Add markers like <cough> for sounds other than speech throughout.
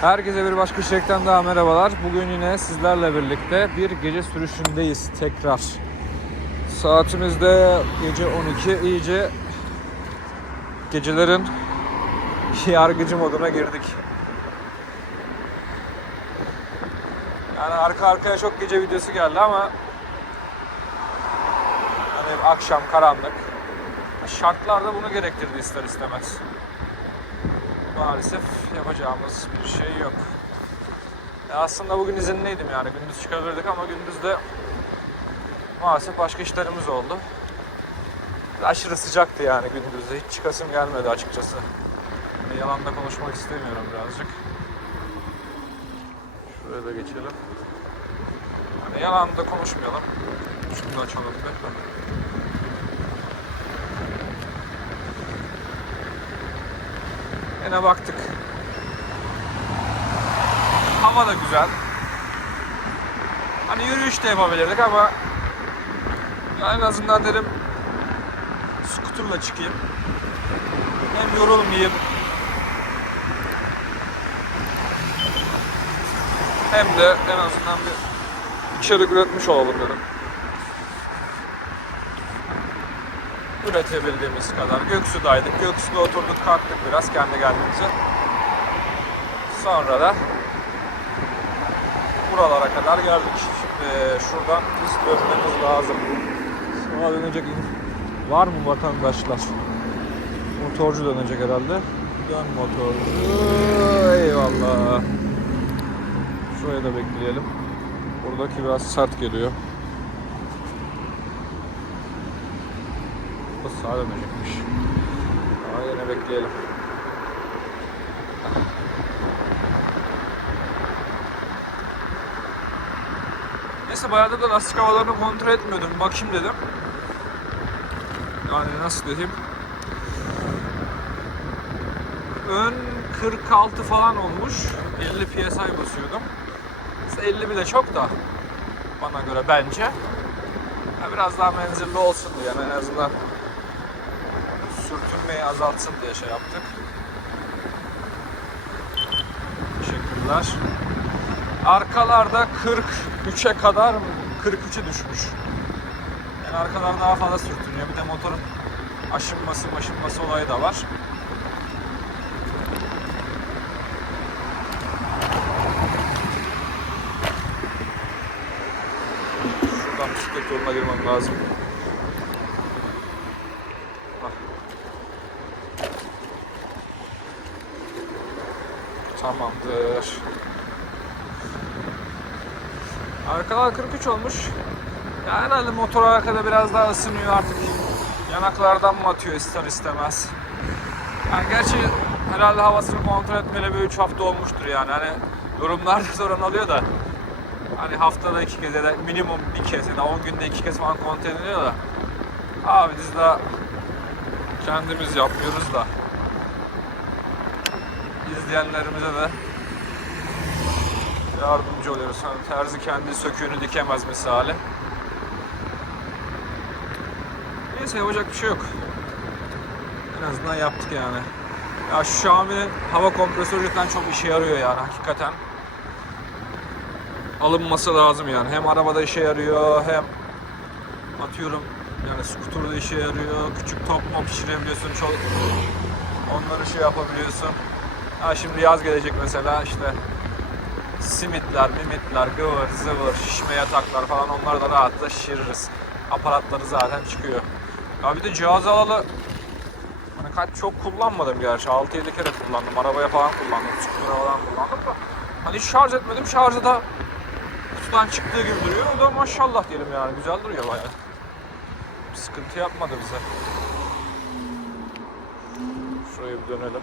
Herkese bir başka içerikten daha merhabalar. Bugün yine sizlerle birlikte bir gece sürüşündeyiz tekrar. Saatimizde gece 12 iyice gecelerin yargıcı moduna girdik. Yani arka arkaya çok gece videosu geldi ama hani akşam karanlık. Şartlar da bunu gerektirdi ister istemez maalesef yapacağımız bir şey yok. E aslında bugün izinliydim yani gündüz çıkabilirdik ama gündüz de maalesef başka işlerimiz oldu. Aşırı sıcaktı yani gündüzde hiç çıkasım gelmedi açıkçası. Yani yalan da konuşmak istemiyorum birazcık. Şuraya da geçelim. Hani yalan da konuşmayalım. Şunu da açalım bir. Yine baktık. Hava da güzel. Hani yürüyüş de yapabilirdik ama en azından dedim skuterla çıkayım. Hem yorulmayayım. Hem de en azından bir içerik üretmiş olalım dedim. Üretebildiğimiz kadar. Göksu'daydık. Göksu'da oturduk kalktık biraz kendi kendimize. Sonra da buralara kadar geldik. Şimdi şuradan biz dönmemiz lazım. Sağa dönecek var mı vatandaşlar? Motorcu dönecek herhalde. Dön motorcu. Eyvallah. Şuraya da bekleyelim. Buradaki biraz sert geliyor. Bu sağa dönecekmiş. Ama yine bekleyelim. Neyse bayağı da lastik havalarını kontrol etmiyordum. Bakayım dedim. Yani nasıl diyeyim? Ön 46 falan olmuş. 50 PSI basıyordum. Aslında 50 bile çok da bana göre bence. Biraz daha menzilli olsun diye yani en azından sürtünmeyi azaltsın diye şey yaptık. Teşekkürler. Arkalarda 43'e kadar 43'e düşmüş. Yani arkalar daha fazla sürtünüyor. Bir de motorun aşınması maşınması olayı da var. Şuradan bisiklet yoluna girmem lazım. Tamamdır. Arkalar 43 olmuş. Ya herhalde motor arkada biraz daha ısınıyor artık. Yanaklardan mı atıyor ister istemez. Yani gerçi herhalde havasını kontrol etmeli bir 3 hafta olmuştur yani. Hani yorumlarda sorun oluyor da hani haftada iki kez ya da minimum bir kez ya da 10 günde iki kez falan kontrol ediliyor da abi biz daha kendimiz yapmıyoruz da izleyenlerimize de yardımcı oluyoruz. Hani terzi kendi söküğünü dikemez misali. Neyse yapacak bir şey yok. En azından yaptık yani. Ya şu Xiaomi'nin hava kompresörü cidden çok işe yarıyor yani hakikaten. Alınması lazım yani. Hem arabada işe yarıyor hem atıyorum yani skuturda işe yarıyor. Küçük top mop pişirebiliyorsun. Çok onları şey yapabiliyorsun. Ha şimdi yaz gelecek mesela işte simitler, mimitler, gıvır, zıvır, şişme yataklar falan onları da rahatla şişiririz. Aparatları zaten çıkıyor. Ya bir de cihaz alalı hani kaç çok kullanmadım gerçi. 6-7 kere kullandım. Arabaya falan kullandım. Skutura falan kullandım da. Hani şarj etmedim. Şarjı da kutudan çıktığı gibi duruyor. O da maşallah diyelim yani. Güzel duruyor bayağı. Bir sıkıntı yapmadı bize. Şuraya bir dönelim.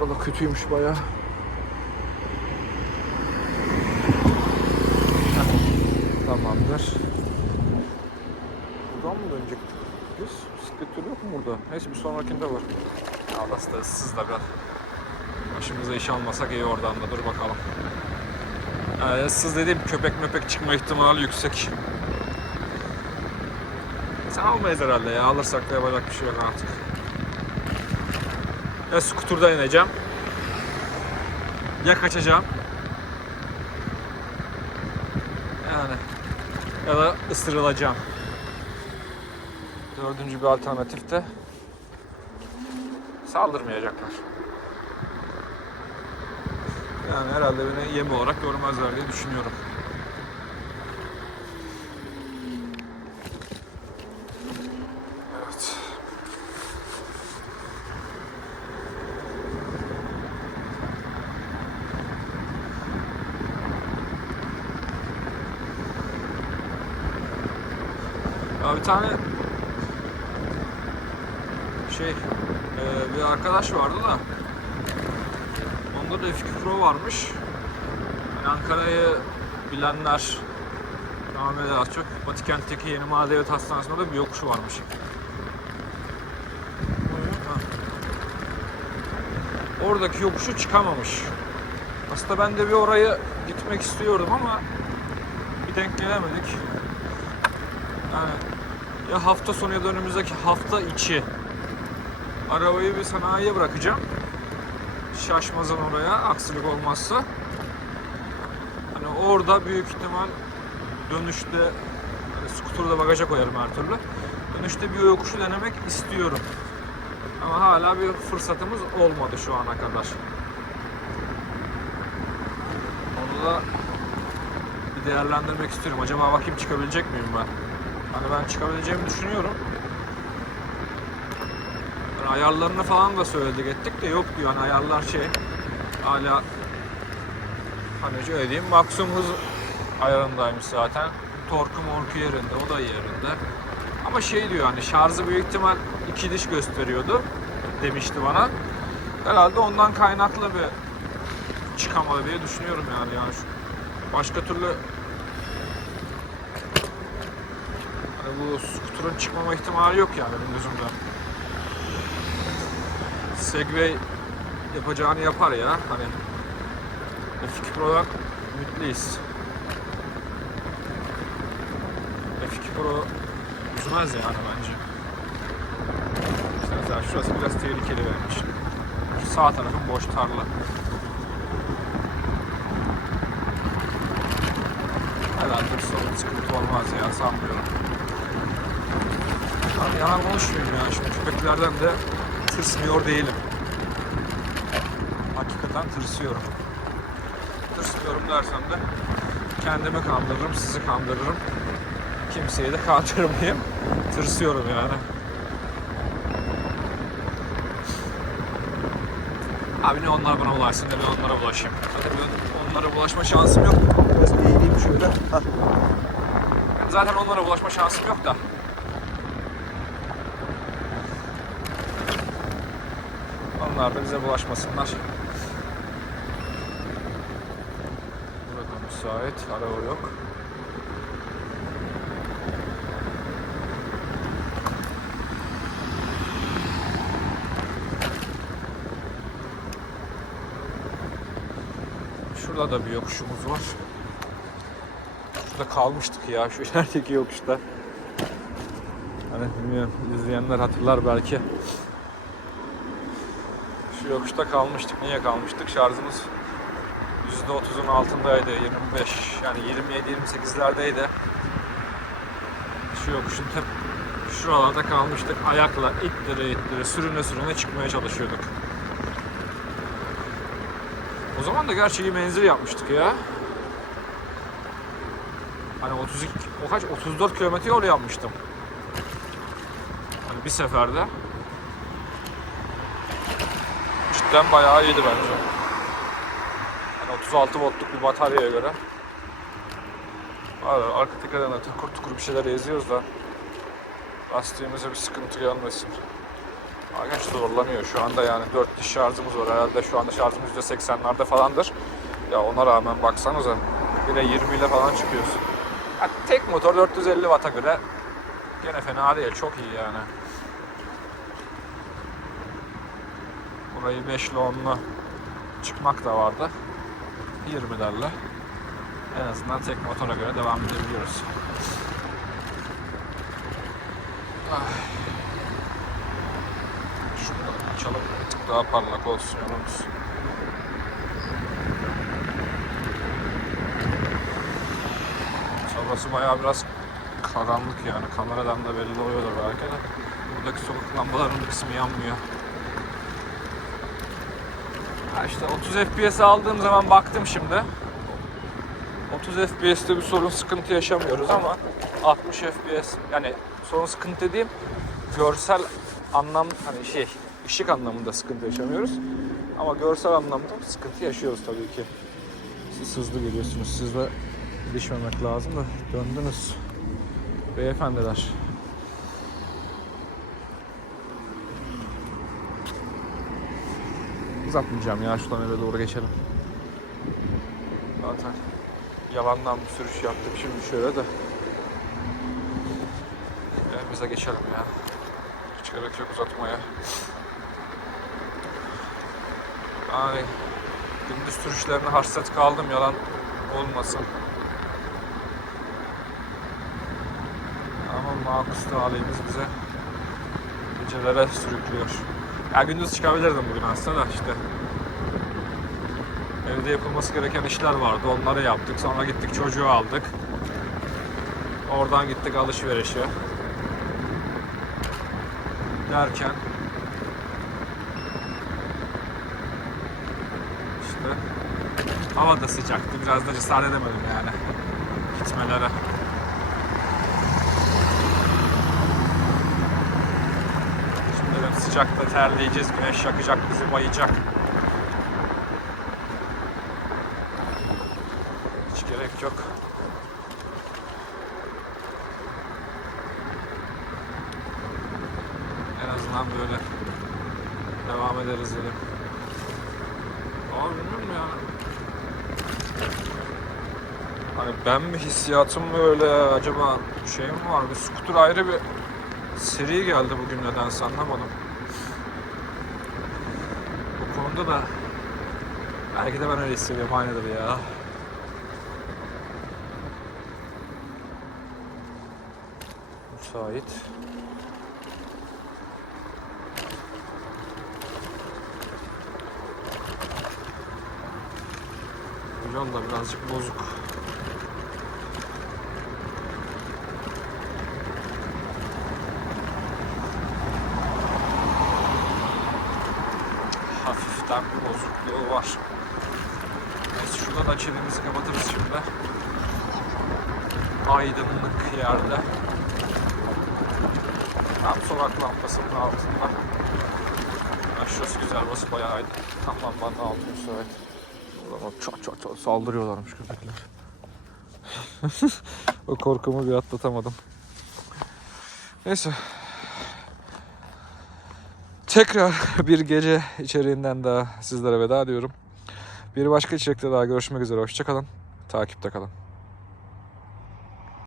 Burada kötüymüş bayağı. Tamamdır. Buradan mı dönecektik biz? Bisiklet yolu yok mu burada? Neyse bir sonrakinde var. Orası da ıssız da biraz. Başımıza iş almasak iyi oradan da dur bakalım. Ee, ıssız dediğim köpek möpek çıkma ihtimali yüksek. Almayız herhalde ya. Alırsak da yapacak bir şey yok artık. Ya skuturdan ineceğim. Ya kaçacağım. Yani ya da ısırılacağım. Dördüncü bir alternatif de saldırmayacaklar. Yani herhalde beni yem olarak görmezler diye düşünüyorum. Bir tane şey e, bir arkadaş vardı da onda da F2 Pro varmış. Yani Ankara'yı bilenler Ahmet az çok Batıkent'teki Yeni Mahalle Devlet Hastanesi'nde de bir yokuşu varmış. Oradaki yokuşu çıkamamış. Aslında ben de bir oraya gitmek istiyordum ama bir denk gelemedik. Yani ya hafta sonu ya da önümüzdeki hafta içi arabayı bir sanayiye bırakacağım. Şaşmaz'ın oraya aksilik olmazsa. Hani orada büyük ihtimal dönüşte hani skuturu da bagaja koyarım her türlü. Dönüşte bir yokuşu denemek istiyorum. Ama hala bir fırsatımız olmadı şu ana kadar. Onu da bir değerlendirmek istiyorum. Acaba bakayım çıkabilecek miyim ben? Hani ben çıkabileceğimi düşünüyorum. Yani ayarlarını falan da söyledik ettik de yok diyor. Hani ayarlar şey hala hani şöyle diyeyim maksimum hız ayarındaymış zaten. Torku morku yerinde, o da yerinde. Ama şey diyor hani şarjı büyük ihtimal iki diş gösteriyordu demişti bana. Herhalde ondan kaynaklı bir çıkamadı diye düşünüyorum yani. yani şu- başka türlü hani bu skuterın çıkmama ihtimali yok yani benim gözümde. Segway yapacağını yapar ya hani F2 Pro'dan ümitliyiz. F2 Pro üzmez yani bence. Mesela şurası biraz tehlikeli benim için. Şu sağ tarafım boş tarla. Herhalde bir sorun sıkıntı olmaz ya sanmıyorum. Abi yalan konuşmayayım ya. Şimdi köpeklerden de tırsmıyor değilim. Hakikaten tırsıyorum. Tırsmıyorum dersem de kendimi kandırırım, sizi kandırırım. Kimseyi de <laughs> kandırmayayım. Tırsıyorum yani. Abi ne onlar bana ulaşsın ne ben onlara bulaşayım. Zaten ben onlara bulaşma şansım yok. Biraz eğileyim şöyle. Zaten onlara bulaşma şansım yok da. Onlar da bize bulaşmasınlar. Burada müsait, araba yok. Şurada da bir yokuşumuz var. Şurada kalmıştık ya şu <laughs> ilerideki yokuşta. Hani bilmiyorum izleyenler hatırlar belki. Şu yokuşta kalmıştık. Niye kalmıştık? Şarjımız %30'un altındaydı. 25 yani 27-28'lerdeydi. Şu yokuşun tep şuralarda kalmıştık. Ayakla ittire ittire sürüne sürüne çıkmaya çalışıyorduk. O zaman da gerçi iyi menzil yapmıştık ya. Hani 32, o kaç? 34 kilometre yol yapmıştım. Hani bir seferde. Cidden bayağı iyiydi bence. Hani 36 voltluk bir bataryaya göre. Abi arka tekerden de tukur tukur bir şeyler eziyoruz da lastiğimize bir sıkıntı gelmesin. Arkadaş zorlanıyor şu anda yani 4 diş şarjımız var herhalde şu anda şarjımız %80'lerde falandır. Ya ona rağmen baksanıza yine 20 ile falan çıkıyorsun. Ha, tek motor 450 Watt'a göre gene fena değil çok iyi yani. Burayı 5'li 10'lu çıkmak da vardı. 20'lerle en azından tek motora göre devam edebiliyoruz. Ay. Şunu da açalım. Bir tık daha parlak olsun yolumuz. Sabahsı bayağı biraz karanlık yani. Kameradan da belli oluyordur belki de. Buradaki sokak lambalarının kısmı yanmıyor. Ha işte 30 FPS aldığım zaman baktım şimdi. 30 FPS'te bir sorun sıkıntı yaşamıyoruz ama 60 FPS yani sorun sıkıntı dediğim görsel anlam hani şey ışık anlamında sıkıntı yaşamıyoruz. Ama görsel anlamda sıkıntı yaşıyoruz tabii ki. Siz hızlı geliyorsunuz. Sizle düşmemek lazım da döndünüz. Beyefendiler. Uzatmayacağım ya şuradan eve doğru geçelim. Zaten yalandan bir sürüş yaptık şimdi şöyle de. Evimize geçelim ya. Hiç gerek yok uzatmaya. Ay gündüz sürüşlerine hasret kaldım yalan olmasın. Ama makus talihimiz bize gecelere sürüklüyor. Ya gündüz çıkabilirdim bugün aslında da işte. Evde yapılması gereken işler vardı. Onları yaptık. Sonra gittik çocuğu aldık. Oradan gittik alışverişe. Derken işte hava da sıcaktı. Biraz da cesaret edemedim yani gitmelere. Şimdi dedim sıcakta terleyeceğiz, güneş yakacak, bizi bayacak. Hiç gerek yok. En azından böyle devam ederiz dedim. Ama bilmiyorum yani. Hani ben mi hissiyatım mı öyle acaba şey mi var? Bir skuter ayrı bir seri geldi bugün nedense anlamadım. Bu konuda da belki de ben öyle hissediyorum aynıdır ya. Müsait. Yol da birazcık bozuk. Var. Neyse şuradan da çenemizi kapatırız şimdi. Aydınlık yerde. Tam sokak lambasının altında. Ya şurası güzel, burası bayağı aydın. Tam lambanın altı müsait. Burada bak çat çat çat saldırıyorlarmış köpekler. <laughs> o korkumu bir atlatamadım. Neyse. Tekrar <laughs> bir gece içeriğinden daha sizlere veda ediyorum. Bir başka içerikte daha görüşmek üzere. Hoşçakalın. Takipte kalın.